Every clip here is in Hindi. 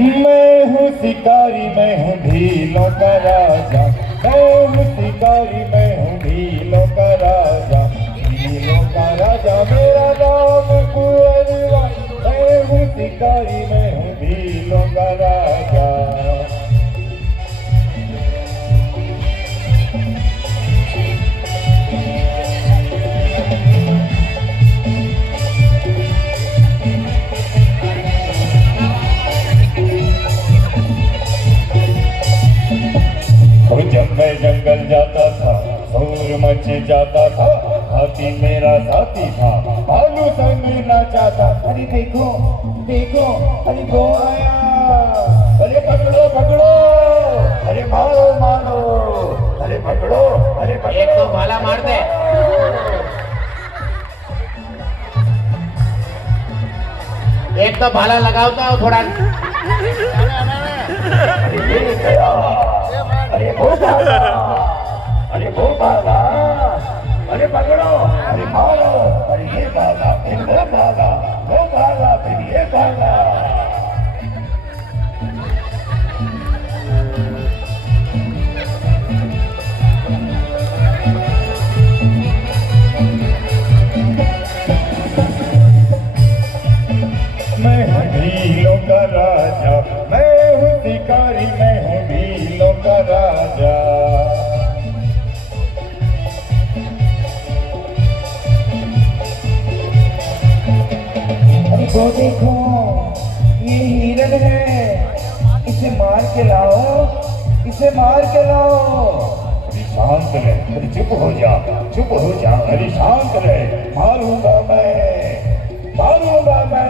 मैं हूँ शिकारी, मैं हूँ भीलों का राजा, मैं हूँ शिकारी, मैं हूँ भीलों का राजा, भीलों का राजा मेरा नाम कुंवरवा। मैं हूँ शिकारी, मैं हूँ भीलों का राजा। जब मैं जंगल जाता था शोर मच जाता था, हाथी मेरा साथी था, भालू संग नाचा था। अरे देखो देखो, अरे वो आया, अरे पकड़ो पकड़ो, अरे मारो मारो, अरे पकड़ो, अरे पकड़ो। एक तो भाला मार दे। एक तो भाला लगाता हूँ थोड़ा। अरे ये गया, अरे वो भागा, अरे वो भागा, अरे पकड़ो, अरे मारो, अरे ये भागा, फिर वो भागा, वो भागा, फिर ये भागा। मैं हूँ भीलों का राजा, मैं हूँ शिकारी, मैं हूँ भीलों का राजा। अरे वो देखो, ये हिरन है, इसे मार के लाओ, इसे मार के लाओ। अरे शांत रहे, अरे चुप हो जा, चुप हो जा, अरे शांत रहे। मारूंगा मैं, मारूंगा मैं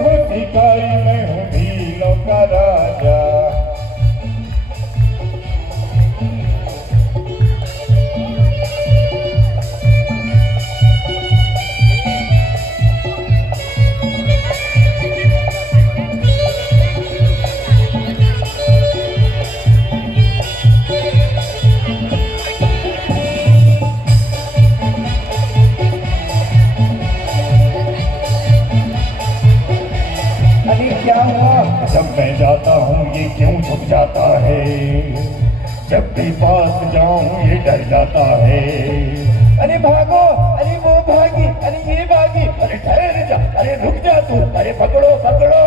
हूँ शिकारी, मैं हूँ भीलों का राजा। क्या हुआ? जब मैं जाता हूँ ये क्यों छुप जाता है, जब भी पास जाऊँ ये डर जाता है। अरे भागो, अरे वो भागी, अरे ये भागी, अरे ठहर जा, अरे रुक जा तू, अरे पकड़ो पकड़ो,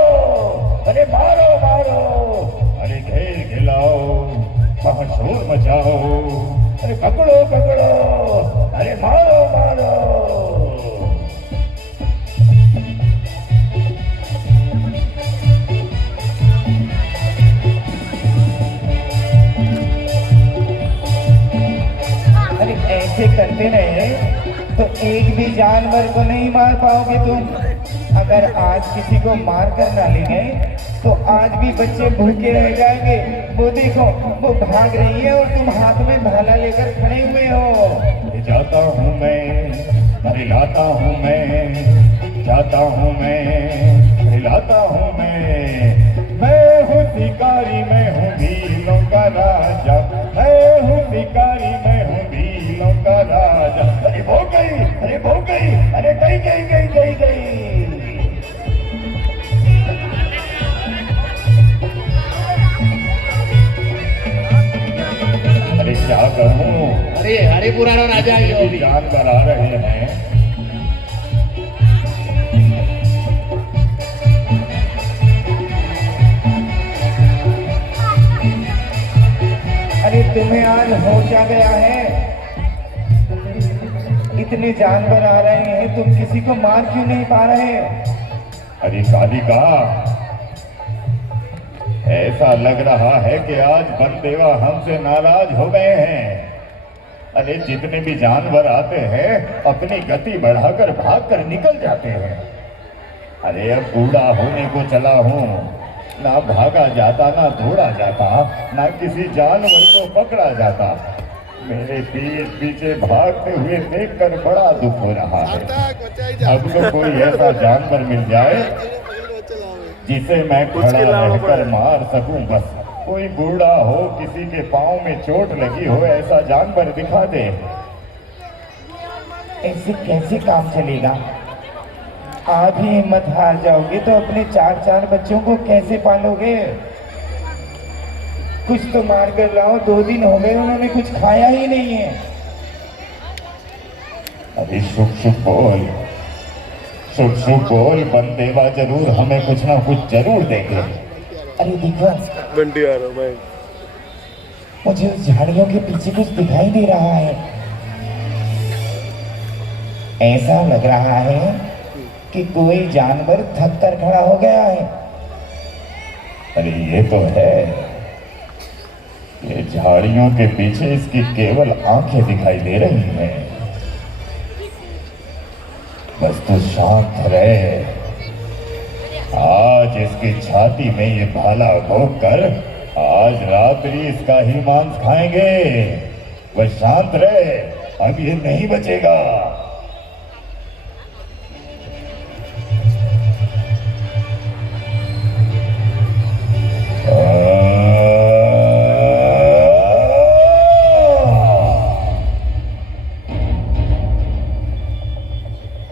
अरे मारो मारो, अरे घेर खिलाओ, वहाँ शोर मचाओ, अरे पकड़ो पकड़ो, अरे मारो मारो। ऐसे करते रहे तो एक भी जानवर को नहीं मार पाओगे तुम। अगर आज किसी को मार कर ना ले गए तो आज भी बच्चे भूखे रह जाएंगे। वो देखो, वो भाग रही है और तुम हाथ में भाला लेकर खड़े हुए हो। जाता हूँ मैं, अरे लाता हूँ मैं, जाता हूँ मैं, हिलाता हूँ मैं हूँ शिकारी, मैं हूँ भीलों का राजा, मैं हूँ शिकारी, मैं हूँ भीलों का राजा। अरे वो गई, अरे वो गई, अरे गई गई गई गई गई। अरे क्या करूं, अरे हरे पुराना राजा जानवर आ रहे हैं। अरे तुम्हें आज होश आ गया है? इतने जानवर आ रहे हैं, तुम किसी को मार क्यों नहीं पा रहे? अरे कालिका, ऐसा लग रहा है कि आज बनदेवा हमसे नाराज हो गए हैं। अरे जितने भी जानवर आते हैं अपनी गति बढ़ाकर भागकर निकल जाते हैं। अरे अब बूढ़ा होने को चला हूँ, ना भागा जाता, ना दौड़ा जाता, ना किसी जानवर को पकड़ा जाता। मेरे पीठ पीछे भागते हुए देखकर बड़ा दुख हो रहा है। अब तो कोई ऐसा जानवर मिल जाए जिसे मैं खड़ा रहकर मार सकूं। बस कोई बूढ़ा हो, किसी के पाँव में चोट लगी हो, ऐसा जानवर दिखा दे। ऐसे कैसे काम चलेगा? आप ही हिम्मत हार जाओगे तो अपने चार चार बच्चों को कैसे पालोगे? कुछ तो मार कर लाओ, 2 दिन हो गए उन्होंने कुछ खाया ही नहीं है। अरे शुभ शुभ बोल, शुभ शुभ बोल, बंदेवा जरूर हमें कुछ ना कुछ जरूर देंगे। अरे देखो, बंटी आ रहा हूँ मैं। मुझे उस झाड़ियों के पीछे कुछ दिखाई दे रहा है। ऐसा लग रहा है कि कोई जानवर थक कर खड़ा हो गया है। अरे ये तो है, ये झाड़ियों के पीछे इसकी केवल आंखें दिखाई दे रही हैं। बस तू शांत रहे, आज इसकी छाती में ये भाला घोंप कर आज रात्रि इसका ही मांस खाएंगे। बस शांत रहे, अब ये नहीं बचेगा।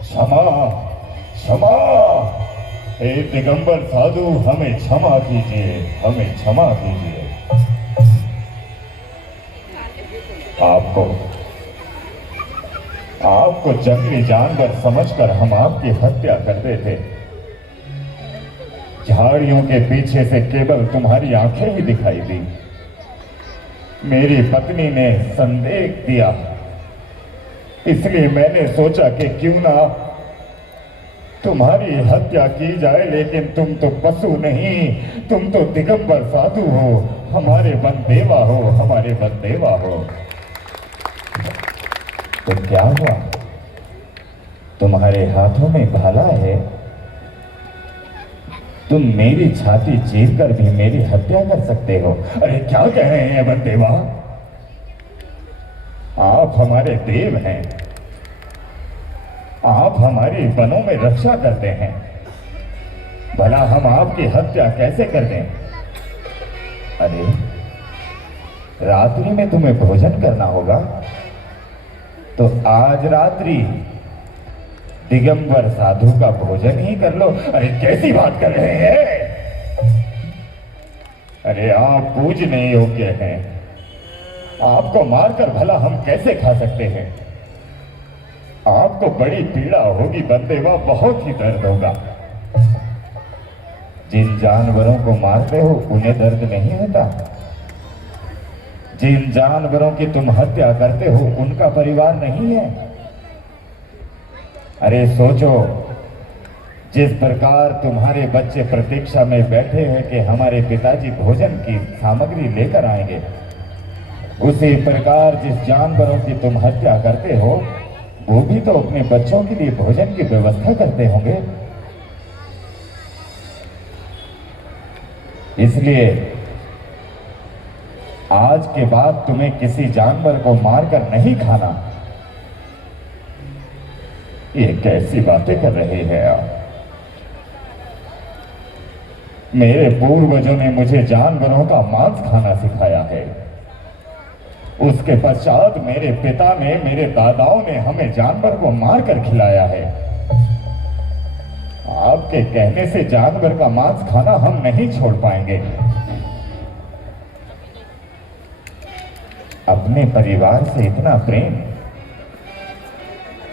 क्षमा क्षमा, हे दिगंबर साधु, हमें क्षमा कीजिए, हमें क्षमा कीजिए। आपको जंगली जानवर समझकर हम आपकी हत्या करते थे। झाड़ियों के पीछे से केवल तुम्हारी आंखें ही दिखाई दी। मेरी पत्नी ने संदेह दिया, इसलिए मैंने सोचा कि क्यों ना तुम्हारी हत्या की जाए। लेकिन तुम तो पशु नहीं, तुम तो दिगंबर साधु हो, हमारे बंदेवा हो, हमारे बंदेवा हो। तो क्या हुआ? तुम्हारे हाथों में भाला है, तुम मेरी छाती चीर कर भी मेरी हत्या कर सकते हो। अरे क्या कह रहे हैं बंदेवा? आप हमारे देव हैं, आप हमारी वनों में रक्षा करते हैं, भला हम आपकी हत्या कैसे कर दें? अरे रात्रि में तुम्हें भोजन करना होगा, तो आज रात्रि दिगंबर साधु का भोजन ही कर लो। अरे कैसी बात कर रहे हैं? अरे आप पूजने योग्य हैं, आपको मारकर भला हम कैसे खा सकते हैं? आपको बड़ी पीड़ा होगी बंदेवा, बहुत ही दर्द होगा। जिन जानवरों को मारते हो उन्हें दर्द नहीं होता, जिन जानवरों की तुम हत्या करते हो उनका परिवार नहीं है। अरे सोचो, जिस प्रकार तुम्हारे बच्चे प्रतीक्षा में बैठे हैं कि हमारे पिताजी भोजन की सामग्री लेकर आएंगे, उसी प्रकार जिस जानवरों की तुम हत्या करते हो वो भी तो अपने बच्चों के लिए भोजन की व्यवस्था करते होंगे। इसलिए आज के बाद तुम्हें किसी जानवर को मारकर नहीं खाना। ये कैसी बातें कर रहे हैं आप? मेरे पूर्वजों ने मुझे जानवरों का मांस खाना सिखाया है, उसके पश्चात मेरे पिता ने, मेरे दादाओं ने हमें जानवर को मारकर खिलाया है। आपके कहने से जानवर का मांस खाना हम नहीं छोड़ पाएंगे। अपने परिवार से इतना प्रेम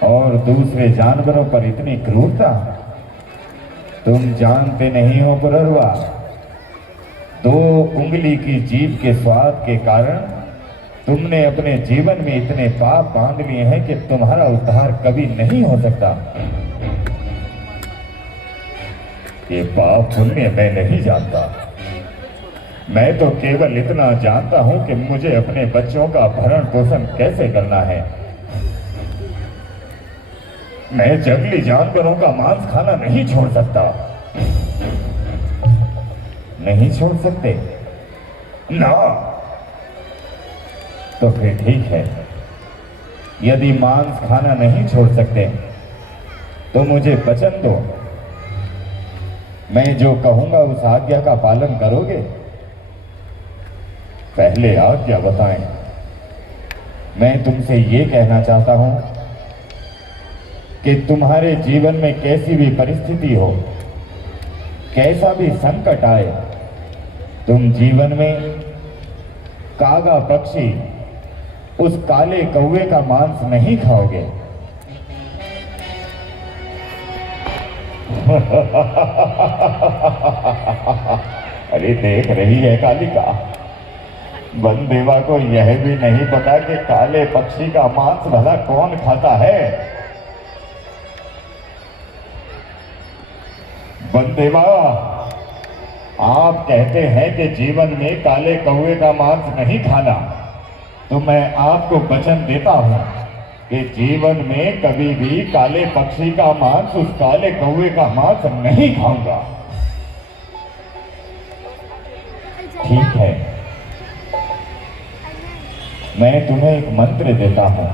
और दूसरे जानवरों पर इतनी क्रूरता, तुम जानते नहीं हो पुररवा। 2 उंगली की जीभ के स्वाद के कारण तुमने अपने जीवन में इतने पाप बांध लिए हैं कि तुम्हारा उद्धार कभी नहीं हो सकता। ये पाप पुण्य मैं नहीं जानता, मैं तो केवल इतना जानता हूं कि मुझे अपने बच्चों का भरण पोषण कैसे करना है। मैं जंगली जानवरों का मांस खाना नहीं छोड़ सकता। नहीं छोड़ सकते ना? तो फिर ठीक है, यदि मांस खाना नहीं छोड़ सकते तो मुझे वचन दो, मैं जो कहूंगा उस आज्ञा का पालन करोगे? पहले आज्ञा बताएं। मैं तुमसे ये कहना चाहता हूं कि तुम्हारे जीवन में कैसी भी परिस्थिति हो, कैसा भी संकट आए, तुम जीवन में कागा पक्षी, उस काले कौवे का मांस नहीं खाओगे। अरे देख रही है कालिका, वनदेवा को यह भी नहीं पता कि काले पक्षी का मांस भला कौन खाता है। वनदेवा, आप कहते हैं कि जीवन में काले कौवे का मांस नहीं खाना, तो मैं आपको वचन देता हूं कि जीवन में कभी भी काले पक्षी का मांस, उस काले कौवे का मांस नहीं खाऊंगा। ठीक है, मैं तुम्हें एक मंत्र देता हूं,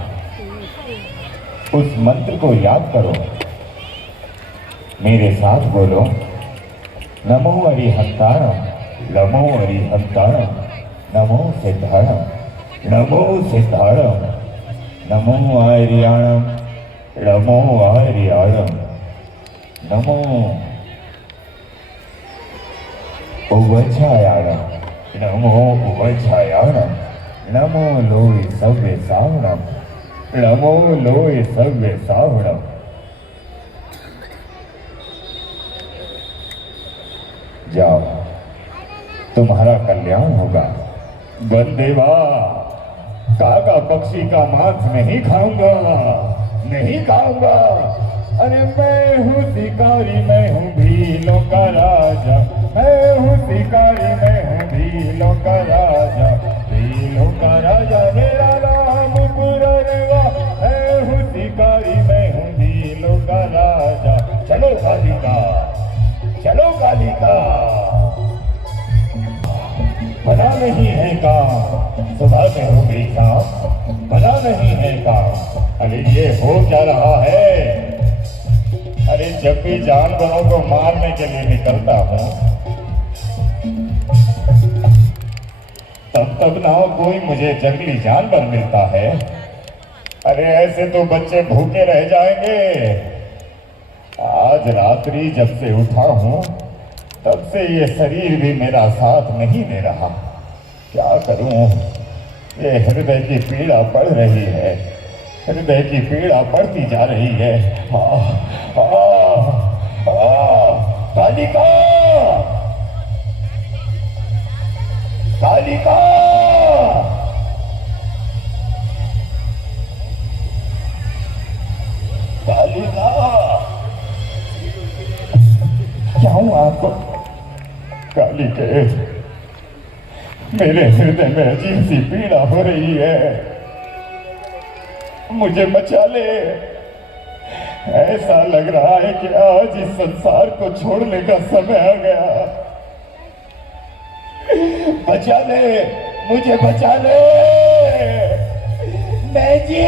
उस मंत्र को याद करो, मेरे साथ बोलो, नमो अरिहंतारम, नमो अरिहंतारम, नमो सिद्धारम, नमो सिद्धारम, नमो आर्याणम, नमो आर्याणम, नमो उवच्छायाणम, नमो उवच्छायाणम, नमो लोय सव्य सावणम, नमो लोय सव्य सावणम। जाओ, तुम्हारा कल्याण होगा। वनदेवा, कागा पक्षी का मांस नहीं खाऊंगा, नहीं खाऊंगा। अरे मैं हूँ शिकारी, मैं हूँ भीलों का राजा, मैं हूँ शिकारी, मैं हूँ भीलों का राजा, भीलों का राजा मेरा नाम पुररवा। मैं हूँ शिकारी, मैं हूँ भीलों का राजा। चलो कालिका, चलो कालिका। बना नहीं है काम, सुबह से हो गई शाम, बना नहीं है काम। अरे ये हो क्या रहा है? अरे जब भी जानवरों को मारने के लिए निकलता हूँ, तब ना कोई मुझे जंगली जानवर मिलता है। अरे ऐसे तो बच्चे भूखे रह जाएंगे। आज रात्रि जब से उठा हूँ, तब से ये शरीर भी मेरा साथ नहीं दे रहा। क्या करूं? ये हृदय की पीड़ा बढ़ रही है, हृदय की पीड़ा बढ़ती जा रही है। कालिका, कालिका, कालिका, क्या हूं आपको? कालिके, मेरे हृदय में अजीब सी पीड़ा हो रही है, मुझे बचा ले। ऐसा लग रहा है कि आज इस संसार को छोड़ने का समय आ गया। बचा ले, मुझे बचा ले। मैं जी।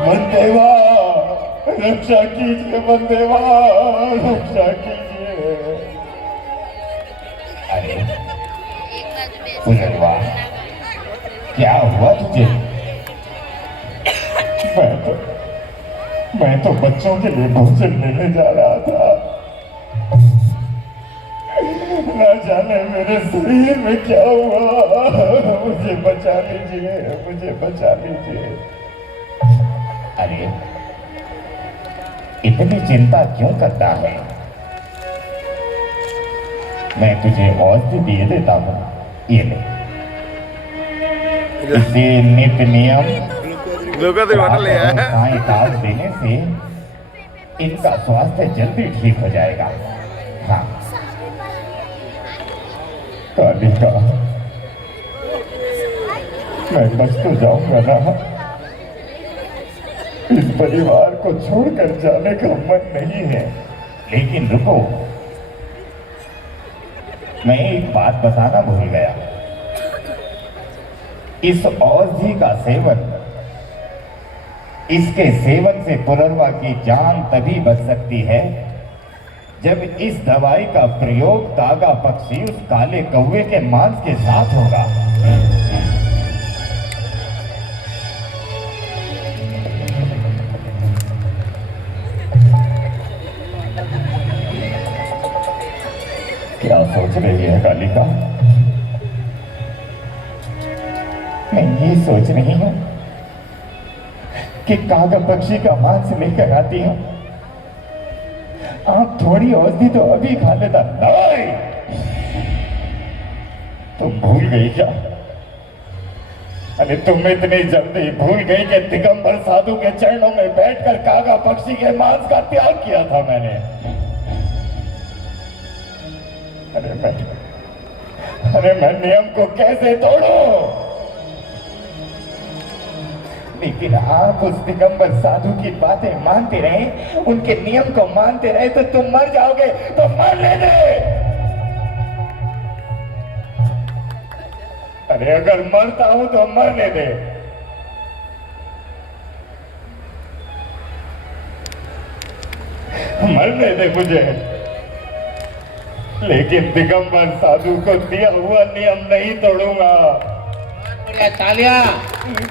वनदेवा, रक्षा कीजिए, वनदेवा, रक्षा कीजिए। अरे पुनर्वा, क्या हुआ तुझे? मैं तो बच्चों के लिए भोजन लेने जा रहा था। ना जाने मेरे शरीर में क्या हुआ। मुझे बचा लीजिए, मुझे बचा लीजिए। अरे इतनी चिंता क्यों करता है? मैं तुझे औषधि दिए देता हूं, ये ले। इसे नित्य नियम साई ताज देने से इनका स्वास्थ्य जल्दी ठीक हो जाएगा। हाँ कालिका, मैं बच तो जाऊंगा ना? इस परिवार को छोड़कर जाने का मन नहीं है। लेकिन रुको, मैं एक बात बताना भूल गया। इस औषधि का सेवन, इसके सेवन से पुनर्वा की जान तभी बच सकती है जब इस दवाई का प्रयोग तागा पक्षी उस काले कौवे के मांस के साथ होगा। क्या सोच रही है कालिका? मैं ये सोच रही हूं कि कागा पक्षी का मांस लेकर आती हूं, आप थोड़ी औषधि तो अभी खा लेता। नहीं, तुम भूल गई क्या? अरे तुम इतनी जल्दी भूल गई कि दिगंबर साधु के चरणों में बैठकर कागा पक्षी के मांस का त्याग किया था मैंने। अरे मैं नियम को कैसे तोड़ूं? लेकिन आप उस दिगंबर साधु की बातें मानते रहे, उनके नियम को मानते रहे तो तुम मर जाओगे। तो मरने दे। अरे अगर मरता हूं तो मरने दे। मरने दे मुझे, लेकिन दिगंबर साधु को दिया हुआ नियम नहीं तोड़ूंगा। तालिया।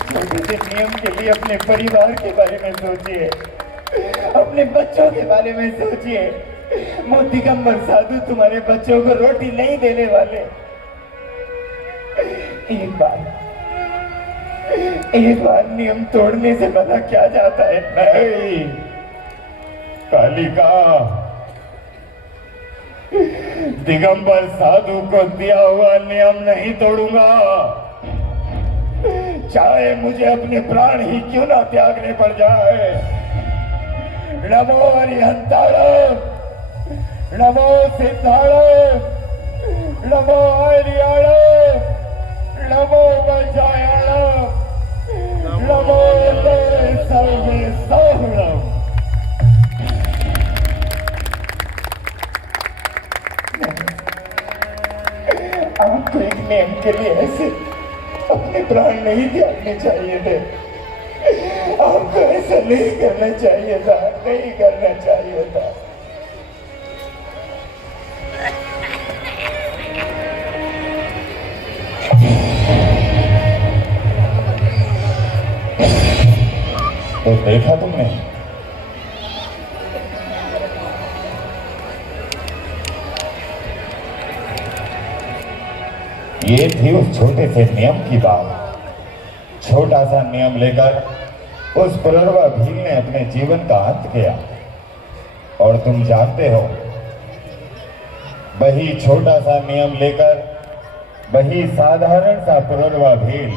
छोटे से नियम के लिए अपने परिवार के बारे में सोचिए, अपने बच्चों के बारे में सोचिए। वो दिगंबर साधु तुम्हारे बच्चों को रोटी नहीं देने वाले। एक बार नियम तोड़ने से भला क्या जाता है? नहीं कालिका, दिगंबर साधु को दिया हुआ नियम नहीं तोड़ूंगा, चाहे मुझे अपने प्राण ही क्यों ना त्यागने पड़ जाए। नमो हरिहंताणम, नमो सिद्धाणम, नमो हरियाणम, नमो वज्रायणम, नमो सर्वे सौहृदम। आपको एक नियम के लिए ऐसे अपने प्राण नहीं त्यागने चाहिए थे। आपको ऐसा नहीं करना चाहिए था, नहीं करना चाहिए था। तो देखा तुमने, ये थी उस छोटे से नियम की बात। छोटा सा नियम लेकर उस पुनर्वा भील ने अपने जीवन का अंत किया। और तुम जानते हो, वही छोटा सा नियम लेकर वही साधारण सा पुनर्वा भील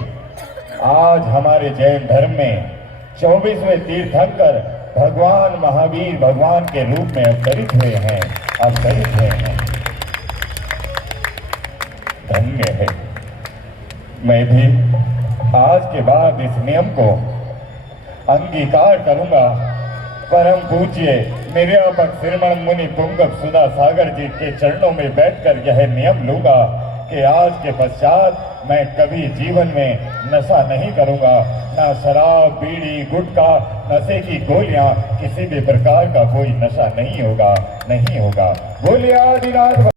आज हमारे जैन धर्म में 24वें तीर्थंकर भगवान महावीर भगवान के रूप में अवतरित हुए हैं, अवतरित हुए हैं। धन्य है। मैं भी आज के बाद इस नियम को अंगीकार करूंगा। परम पूज्य निर्यापक श्रीमण मुनि पुंगव सुधा सागर जी के चरणों में बैठकर यह नियम लूंगा कि आज के पश्चात मैं कभी जीवन में नशा नहीं करूंगा। ना शराब, बीड़ी, गुटखा, नशे की गोलियां, किसी भी प्रकार का कोई नशा नहीं होगा, नहीं होगा। बोलिए आदिनाथ।